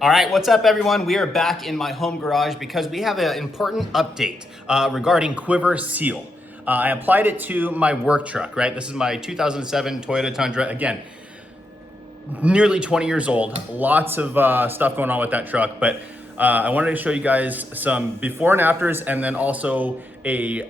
All right, what's up everyone? We are back in my home garage because we have an important update regarding Quivr Seal. I applied it to my work truck, right? This is my 2007 Toyota Tundra. Again, nearly 20 years old. Lots of stuff going on with that truck, but I wanted to show you guys some before and afters and then also a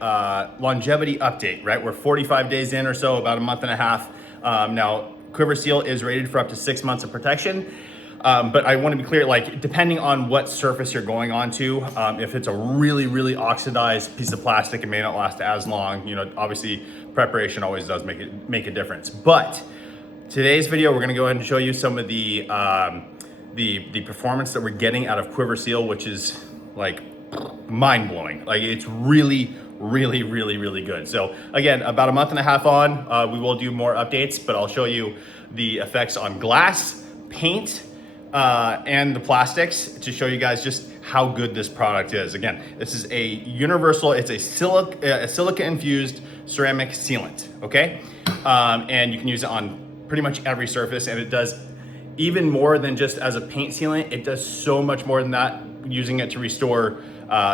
longevity update, right? We're 45 days in or so, about a month and a half. Now, Quivr Seal is rated for up to 6 months of protection. But I want to be clear, like depending on what surface you're going onto, if it's a really oxidized piece of plastic, it may not last as long. You know, obviously preparation always does make a difference. But today's video, we're going to go ahead and show you some of the performance that we're getting out of Quivr Seal, which is like mind blowing. Like it's really good. So again, about a month and a half on, we will do more updates, but I'll show you the effects on glass, paint, and the plastics to show you guys just how good this product is. Again, this is a universal, it's a silica infused ceramic sealant, okay? And you can use it on pretty much every surface, and it does even more than just as a paint sealant. It does so much more than that, using it to restore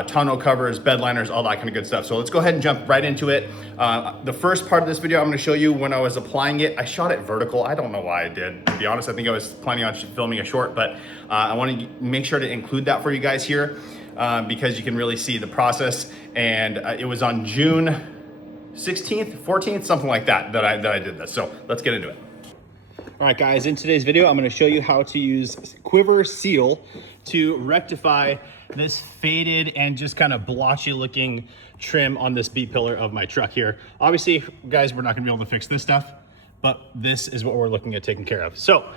tonneau covers, bed liners, all that kind of good stuff. So let's go ahead and jump right into it. The first part of this video, I'm gonna show you when I was applying it. I shot it vertical. I don't know why I did, to be honest. I think I was planning on filming a short, but I want to make sure to include that for you guys here because you can really see the process. And it was on June 16th, 14th, something like that I did this. So let's get into it. All right, guys, in today's video, I'm going to show you how to use Quivr Seal to rectify this faded and just kind of blotchy looking trim on this B pillar of my truck here. Obviously, guys, we're not going to be able to fix this stuff, but this is what we're looking at taking care of. So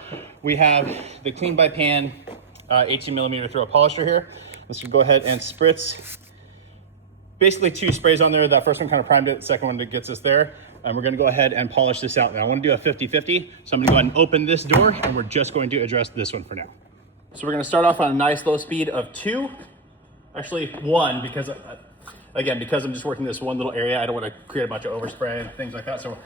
we have the Clean by Pan 18mm throw polisher here. Let's go ahead and spritz basically 2 sprays on there. That first one kind of primed it, the second one that gets us there. And we're gonna go ahead and polish this out. Now I wanna do a 50-50, so I'm gonna go ahead and open this door and we're just going to address this one for now. So we're gonna start off on a nice low speed of 2, actually 1, because again, because I'm just working this one little area, I don't wanna create a bunch of overspray and things like that. So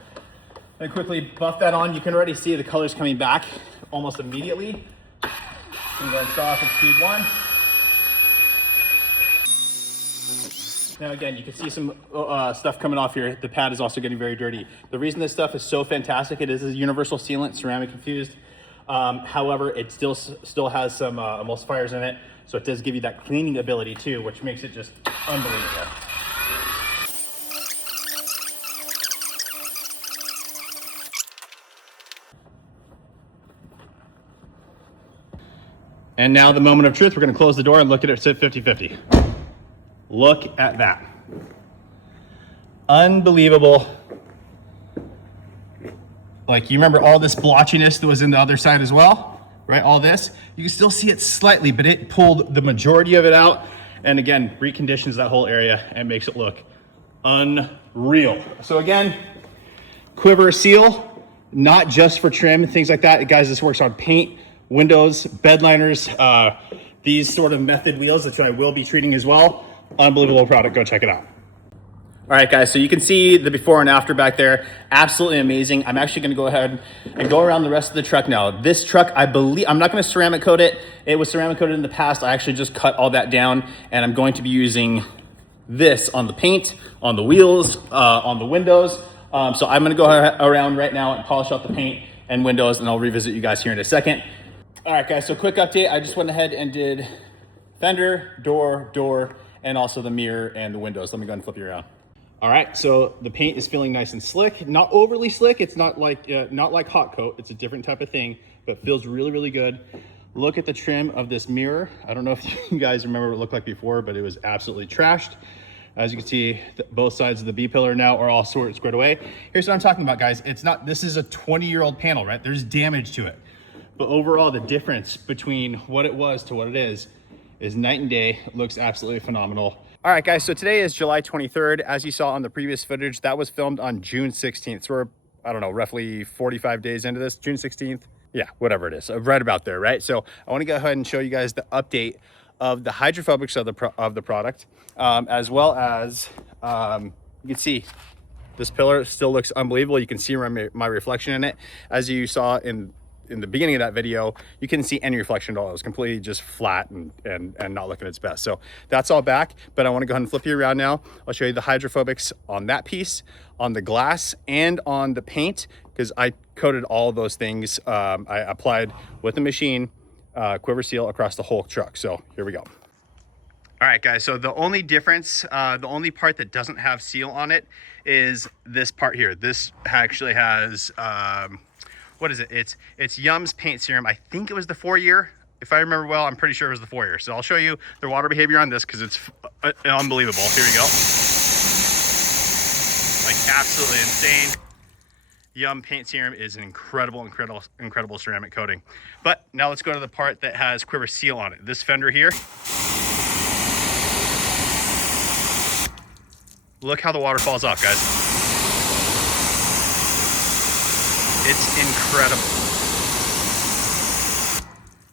I quickly buff that on. You can already see the colors coming back almost immediately. I'm going to start off at speed 1. Now again, you can see some stuff coming off here. The pad is also getting very dirty. The reason this stuff is so fantastic, it is a universal sealant, ceramic infused. However, it still has some emulsifiers in it, so it does give you that cleaning ability too, which makes it just unbelievable. And now the moment of truth, we're gonna close the door and look at it sit 50-50. Look at that. Unbelievable. Like, you remember all this blotchiness that was in the other side as well, right? All this, you can still see it slightly, but it pulled the majority of it out. And again, reconditions that whole area and makes it look unreal. So again, Quivr Seal, not just for trim, things like that. Guys, this works on paint, windows, bed liners, these sort of method wheels, which I will be treating as well. Unbelievable product, go check it out. All right, guys, so you can see the before and after back there. Absolutely amazing. I'm actually gonna go ahead and go around the rest of the truck now. This truck, I believe, I'm not gonna ceramic coat it. It was ceramic coated in the past. I actually just cut all that down, and I'm going to be using this on the paint, on the wheels, on the windows. So I'm gonna go around right now and polish out the paint and windows, and I'll revisit you guys here in a second. All right, guys, so quick update. I just went ahead and did fender, door, and also the mirror and the windows. Let me go ahead and flip you around. All right, so the paint is feeling nice and slick. Not overly slick. It's not like hot coat. It's a different type of thing, but feels really good. Look at the trim of this mirror. I don't know if you guys remember what it looked like before, but it was absolutely trashed. As you can see, both sides of the B pillar now are all squared away. Here's what I'm talking about, guys. This is a 20-year-old panel, right? There's damage to it. But overall, the difference between what it was to what it is night and day. It looks absolutely phenomenal. All right, guys, so today is July 23rd. As you saw on the previous footage, that was filmed on June 16th. So we're, I don't know, roughly 45 days into this, June 16th. Yeah, whatever it is, right about there, right? So I wanna go ahead and show you guys the update of the hydrophobics of the product, as well as, you can see this pillar still looks unbelievable. You can see my reflection in it. As you saw in in the beginning of that video, you couldn't see any reflection at all. It was completely just flat and not looking its best. So that's all back, but I want to go ahead and flip you around now. I'll show you the hydrophobics on that piece, on the glass, and on the paint, because I coated all those things. I applied with the machine Quivr Seal across the whole truck. So here we go. All right, guys, so the only difference, the only part that doesn't have seal on it is this part here. This actually has, what is it? It's Yum's paint serum. I think it was the 4-year. If I remember well, I'm pretty sure it was the 4-year. So I'll show you the water behavior on this because it's unbelievable. Here we go. Like absolutely insane. Yum paint serum is an incredible ceramic coating. But now let's go to the part that has Quivr Seal on it. This fender here. Look how the water falls off, guys. It's incredible.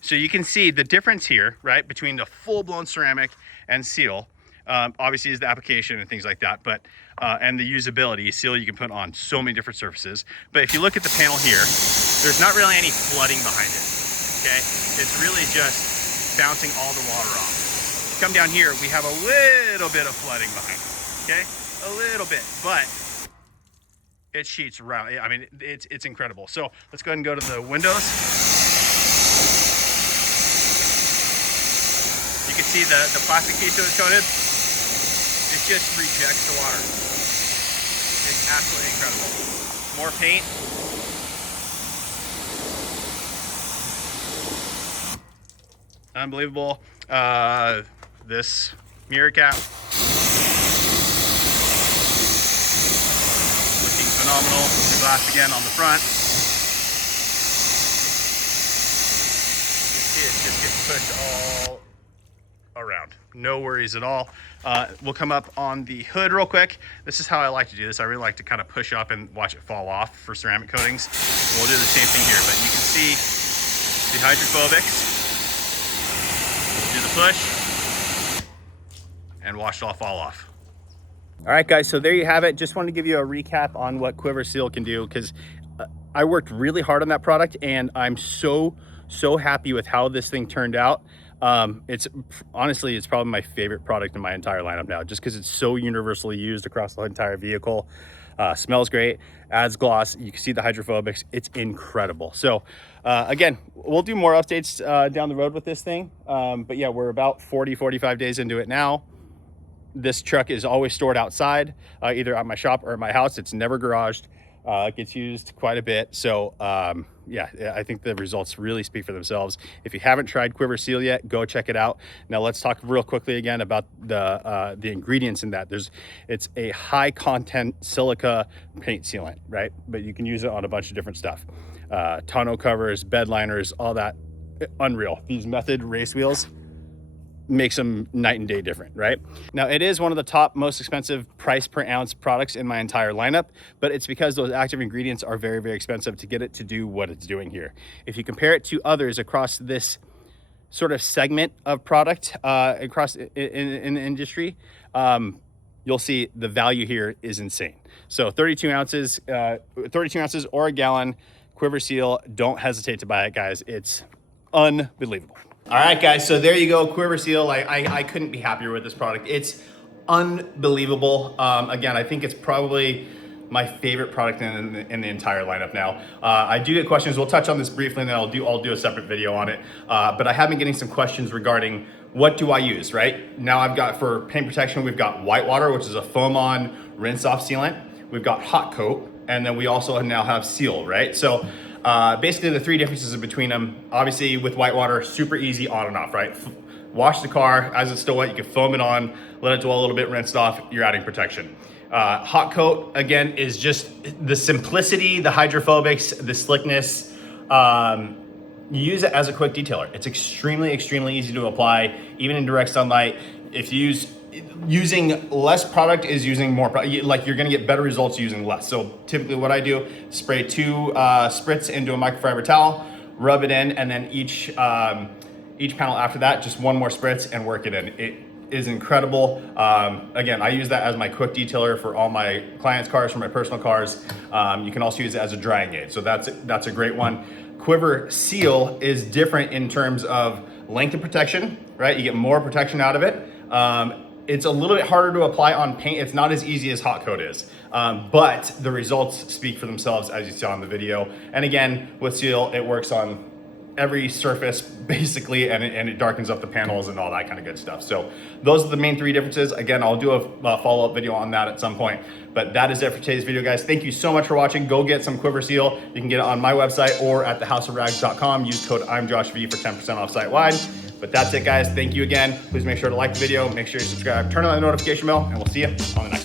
So you can see the difference here, right, between the full-blown ceramic and seal. Obviously is the application and things like that, but and the usability. Seal you can put on so many different surfaces. But if you look at the panel here, there's not really any flooding behind it, okay? It's really just bouncing all the water off. Come down here, we have a little bit of flooding behind it. Okay, a little bit, but it sheets around. I mean, it's incredible. So let's go ahead and go to the windows. You can see the plastic piece that was coated. It just rejects the water. It's absolutely incredible. More paint. Unbelievable. This mirror cap. Phenomenal. The glass again on the front. You see it just gets pushed all around. No worries at all. We'll come up on the hood real quick. This is how I like to do this. I really like to kind of push up and watch it fall off for ceramic coatings. We'll do the same thing here, but you can see the hydrophobics. Do the push and watch it all fall off. All right, guys, so there you have it. Just wanted to give you a recap on what Quivr Seal can do, because I worked really hard on that product and I'm so happy with how this thing turned out. It's honestly, it's probably my favorite product in my entire lineup now, just because it's so universally used across the entire vehicle. Smells great, adds gloss. You can see the hydrophobics. It's incredible. So again, we'll do more updates down the road with this thing. But yeah, we're about 45 days into it now. This truck is always stored outside, either at my shop or at my house. It's never garaged. It gets used quite a bit. So yeah, I think the results really speak for themselves. If you haven't tried Quivr Seal yet, go check it out. Now let's talk real quickly again about the ingredients in that. It's a high content silica paint sealant, right? But you can use it on a bunch of different stuff. Tonneau covers, bed liners, all that. Unreal. These Method race wheels makes them night and day different, right? Now, it is one of the top most expensive price per ounce products in my entire lineup, but it's because those active ingredients are very expensive to get it to do what it's doing here. If you compare it to others across this sort of segment of product across in the industry, you'll see the value here is insane. So 32 ounces or a gallon, Quivr Seal, don't hesitate to buy it, guys. It's unbelievable. All right, guys, so there you go, Quivr Seal. I couldn't be happier with this product. It's unbelievable. Again, I think it's probably my favorite product in the entire lineup now. I do get questions. We'll touch on this briefly, and then I'll do a separate video on it. But I have been getting some questions regarding what do I use, right? Now I've got, for paint protection, we've got Whitewater, which is a foam-on rinse-off sealant. We've got Hot Coat, and then we also now have Seal, right? So basically the three differences between them. Obviously with Whitewater, super easy on and off, right? Wash the car as it's still wet, you can foam it on, let it dwell a little bit, rinsed off, you're adding protection. Hot Coat, again, is just the simplicity, the hydrophobics, the slickness. You use it as a quick detailer. It's extremely easy to apply, even in direct sunlight. If you using less product is using more product, like you're gonna get better results using less. So typically what I do, spray 2 spritz into a microfiber towel, rub it in, and then each panel after that, just 1 more spritz and work it in. It is incredible. Again, I use that as my quick detailer for all my clients' cars, for my personal cars. You can also use it as a drying aid. So that's a great one. Quivr Seal is different in terms of length of protection, right? You get more protection out of it. It's a little bit harder to apply on paint. It's not as easy as hot coat is, but the results speak for themselves as you saw in the video. And again, with Seal, it works on every surface basically, and it darkens up the panels and all that kind of good stuff. So those are the main three differences. Again, I'll do a follow-up video on that at some point, but that is it for today's video, guys. Thank you so much for watching. Go get some Quivr Seal. You can get it on my website or at thehouseofrags.com. Use code I'mJoshV for 10% off site-wide. But that's it, guys. Thank you again. Please make sure to like the video, make sure you subscribe, turn on the notification bell, and we'll see you on the next one.